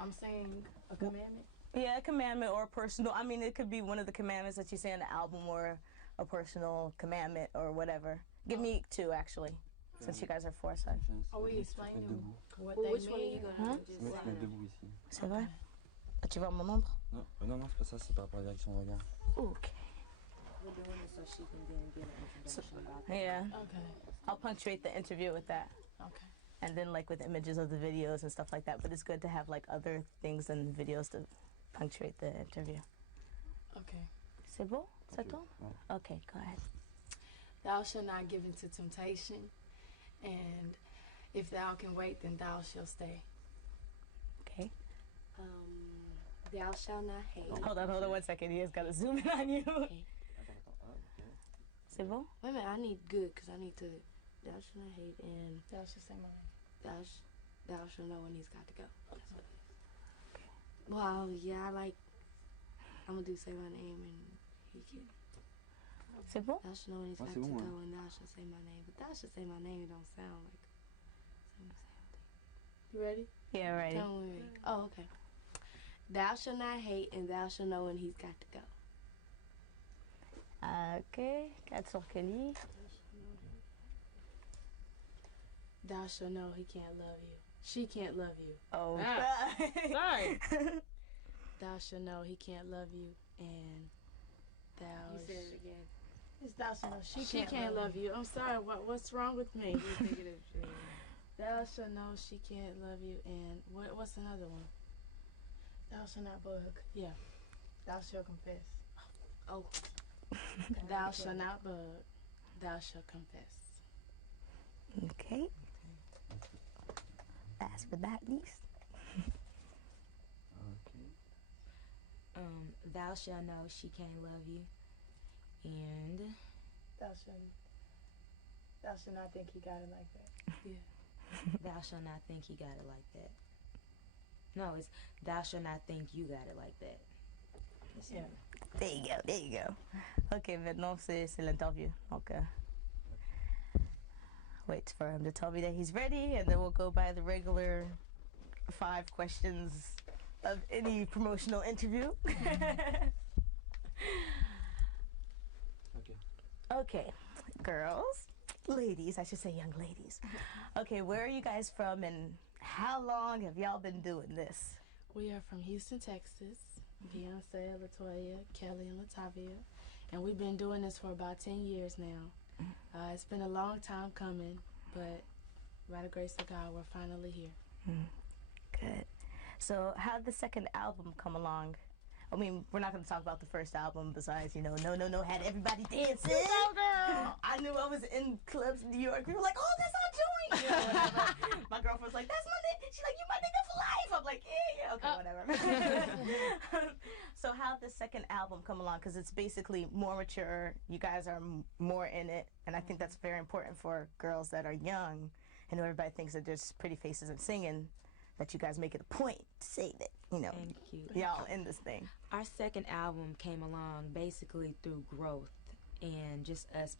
I'm saying a commandment? Yeah, a commandment or a personal. I mean, it could be one of the commandments that you say in the album or a personal commandment or whatever. Give me two, actually, since you guys are four sides. Are we explaining what Well, they which one are you mean? gonna Huh? just Se mettre say? debout ici. C'est vrai? Tu vois mon ombre? Non, non, c'est pas ça, c'est par rapport à la direction de regard. Okay. We're doing it so she can then get an introduction about that. Yeah. Okay. I'll punctuate the interview with that. Okay. And then like with images of the videos and stuff like that. But it's good to have like other things than videos to punctuate the interview. Okay. C'est bon? Ça tombe? Ouais. Okay, go ahead. Thou shalt not give into temptation, and if thou can wait, then thou shalt stay. Okay. Thou shalt not hate. Hold on 1 second. You guys gotta zoom in on you. Okay. Attends. Ah, ok. C'est bon? Wait a minute, I need good, because I need to. Thou shalt not hate, and Thou shalt say my name. thou shalt know when he's got to go. That's what it is. Well, yeah, I'm gonna do say my name, and he can. C'est bon? Thou shalt know when he's Ah, got c'est to bon, go, hein. and thou shalt say my name. But thou shalt say my name, it don't sound like. You ready? Yeah, ready. Tell me. Oh, okay. Thou shalt not hate, and thou shalt know when he's got to go. Okay. 4 sur Kelly. Thou shalt know he can't love you. She can't love you. Oh. Sorry. Thou shalt know he can't love you, and thou. You said it again. It's thou shalt know she can't love you. I'm sorry. What's wrong with me? Thou shalt know she can't love you, and what's another one? Thou shalt not bug. Yeah. Thou shalt confess. Oh. Thou shalt not bug. Thou shalt confess. Okay. Last but not least. Ok. Thou shalt know she can't love you, and Thou shalt not think he got it like that. thou shalt not think he got it like that. No, it's thou shalt not think you got it like that. Yeah. There you go. Ok, maintenant c'est l'interview. Donc, wait for him to tell me that he's ready, and then we'll go by the regular 5 questions of any promotional interview. Ok. Okay, girls, ladies, I should say young ladies. Okay, where are you guys from, and how long have y'all been doing this? We are from Houston, Texas. Beyonce, Latoya, Kelly, and Latavia. And we've been doing this for about 10 years now. It's been a long time coming, but by the grace of God, we're finally here. Good. So how'd the second album come along? I mean, we're not going to talk about the first album besides, you know, No, had everybody dancing. I knew I was in clubs in New York. We were like, oh, that's our joint. You know, whatever. My girlfriend was like, that's my nigga. She's like, you my nigga for life. I'm like, yeah, okay, whatever. So how'd the second album come along? Because it's basically more mature. You guys are more in it. And I think that's very important for girls that are young. I know everybody thinks that there's pretty faces and singing, that you guys make it a point to say that, you know, Thank you. y'all in this thing. Our second album came along basically through growth and just us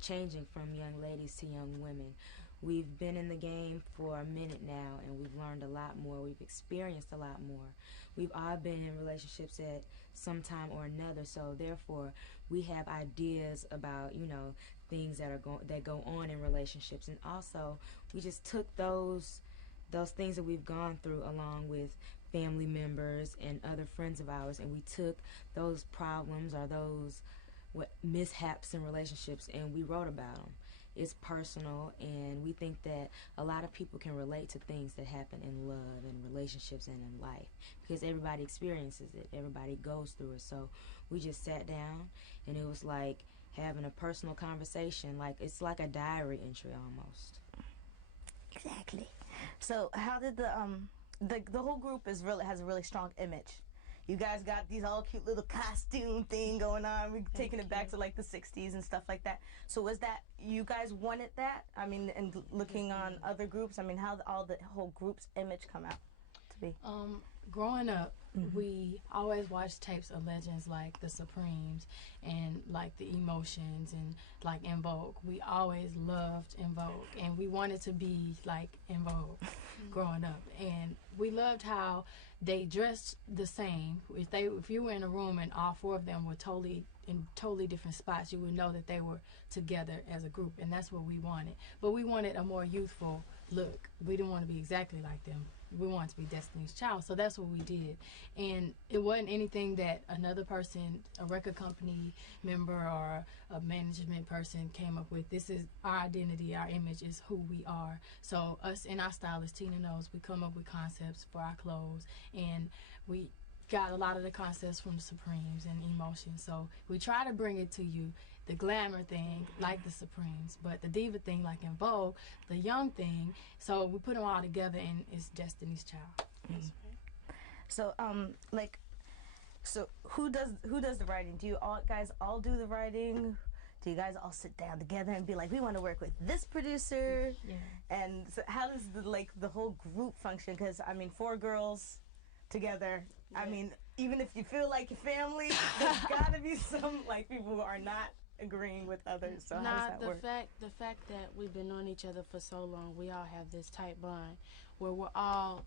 changing from young ladies to young women. We've been in the game for a minute now, and we've learned a lot more. We've experienced a lot more. We've all been in relationships at some time or another, so therefore we have ideas about, you know, things that go on in relationships, and also we just took those things that we've gone through along with family members and other friends of ours, and we took those problems or those mishaps in relationships and we wrote about them. It's personal, and we think that a lot of people can relate to things that happen in love and relationships and in life, because everybody experiences it, everybody goes through it. So we just sat down, and it was like having a personal conversation, like it's like a diary entry almost. Exactly. So how did the whole group has a really strong image. You guys got these all cute little costume thing going on. We're taking it back to like the 60s and stuff like that. So was that, you guys wanted that? I mean, and looking on other groups, I mean, how all the whole group's image come out? be? Growing up, Mhm. we always watched tapes of legends like the Supremes and like the Emotions and like En Vogue. We always loved En Vogue, and we wanted to be like En Vogue growing up. And we loved how they dressed the same. If you were in a room and all four of them were in totally different spots, you would know that they were together as a group, and that's what we wanted. But we wanted a more youthful look. We didn't want to be exactly like them. We wanted to be Destiny's Child, so that's what we did. And it wasn't anything that another person, a record company member or a management person came up with. This is our identity, our image is who we are. So us and our stylist, Tina knows, we come up with concepts for our clothes, and we got a lot of the concepts from the Supremes and Emotions. So we try to bring it to you, the glamour thing like the Supremes, but the diva thing like En Vogue, the young thing. So we put them all together, and it's Destiny's Child. So so who does the writing? Do you guys all do the writing? Do you guys all sit down together and be like, we want to work with this producer? Yeah. And so how does the whole group function? Because I mean, 4 girls together. I mean, even if you feel like your family, there's gotta be some like people who are not agreeing with others. So how does that work? The fact that we've been knowing each other for so long, we all have this tight bond where we're all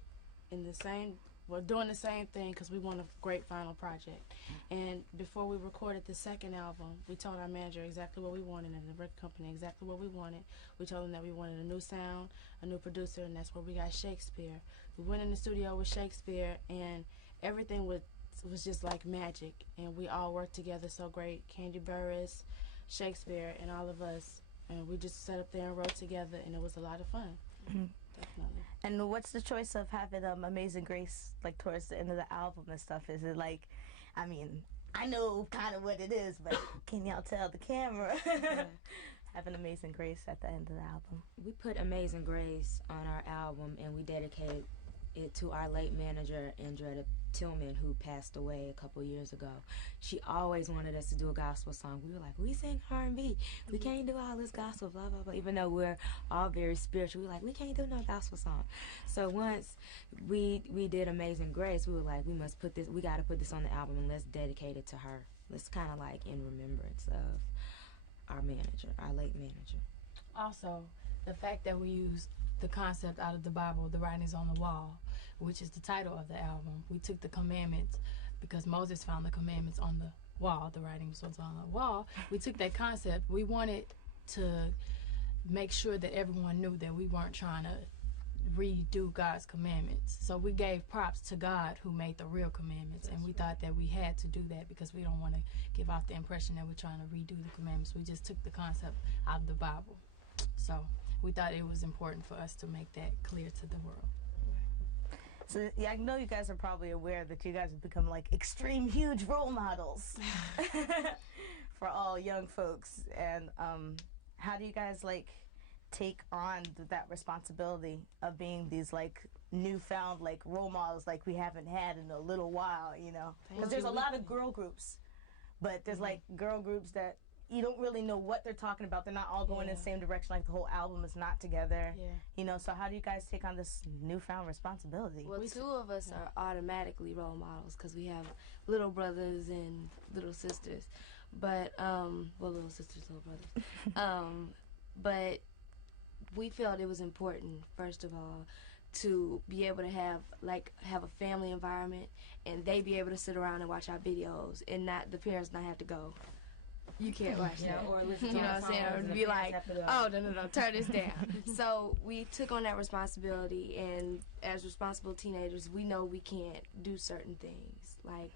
we're doing the same thing because we want a great final project. And before we recorded the second album, we told our manager exactly what we wanted and the record company exactly what we wanted. We told them that we wanted a new sound, a new producer, and that's where we got Shakespeare. We went in the studio with Shakespeare, and everything was just like magic, and we all worked together so great. Candy Burris, Shakespeare, and all of us, and we just sat up there and wrote together, and it was a lot of fun. Mhm. Definitely. And what's the choice of having Amazing Grace like towards the end of the album and stuff? Is it like, I mean, I know kind of what it is, but can y'all tell the camera? Having Amazing Grace at the end of the album. We put Amazing Grace on our album, and we dedicated it to our late manager, Andretta Tillman, who passed away a couple years ago. She always wanted us to do a gospel song. We were like, we sing R&B. We can't do all this gospel, blah, blah, blah. Even though we're all very spiritual, we were like, we can't do no gospel song. So once we did Amazing Grace, we were like, we got to put this on the album, and let's dedicate it to her. Let's kind of like in remembrance of our manager, our late manager. Also, the fact that we use the concept out of the Bible, the writings on the wall, which is the title of the album. We took the commandments because Moses found the commandments on the wall. The writings was on the wall. We took that concept. We wanted to make sure that everyone knew that we weren't trying to redo God's commandments. So we gave props to God who made the real commandments, and we thought that we had to do that because we don't want to give off the impression that we're trying to redo the commandments. We just took the concept out of the Bible. So we thought it was important for us to make that clear to the world. So yeah, I know you guys are probably aware that you guys have become like extreme huge role models for all young folks. And how do you guys like take on that responsibility of being these like newfound like role models like we haven't had in a little while, you know? Because there's a lot of girl groups, but there's like girl groups that you don't really know what they're talking about. They're not all going in the same direction. Like the whole album is not together. Yeah. You know, so how do you guys take on this newfound responsibility? Well, 2 of us are automatically role models because we have little brothers and little sisters. But, little sisters, little brothers. But we felt it was important, first of all, to be able to have a family environment, and they be able to sit around and watch our videos, and not the parents not have to go, you can't watch that, or listen to, you know what I'm saying, or be like, oh, no, turn this down. So we took on that responsibility, and as responsible teenagers, we know we can't do certain things, like,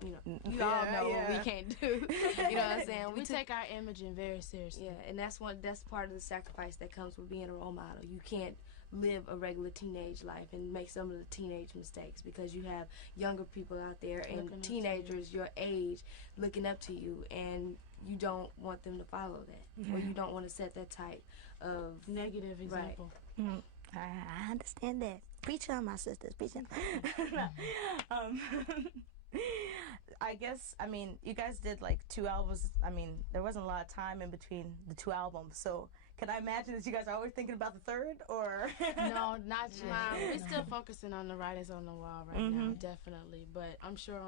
you know, you all know what we can't do. You know what I'm saying? We take our imaging very seriously. Yeah, and that's part of the sacrifice that comes with being a role model. You can't live a regular teenage life and make some of the teenage mistakes because you have younger people out there and teenagers your age looking up to you, and you don't want them to follow that, or you don't want to set that type of negative example. Right. I understand that. Preach on, my sisters. Preach on. I guess, I mean, you guys did like 2 albums. I mean, there wasn't a lot of time in between the 2 albums. So Can I imagine that you guys are always thinking about the third, or? No, not yet. We're still focusing on the writings on the wall right now, definitely. But I'm sure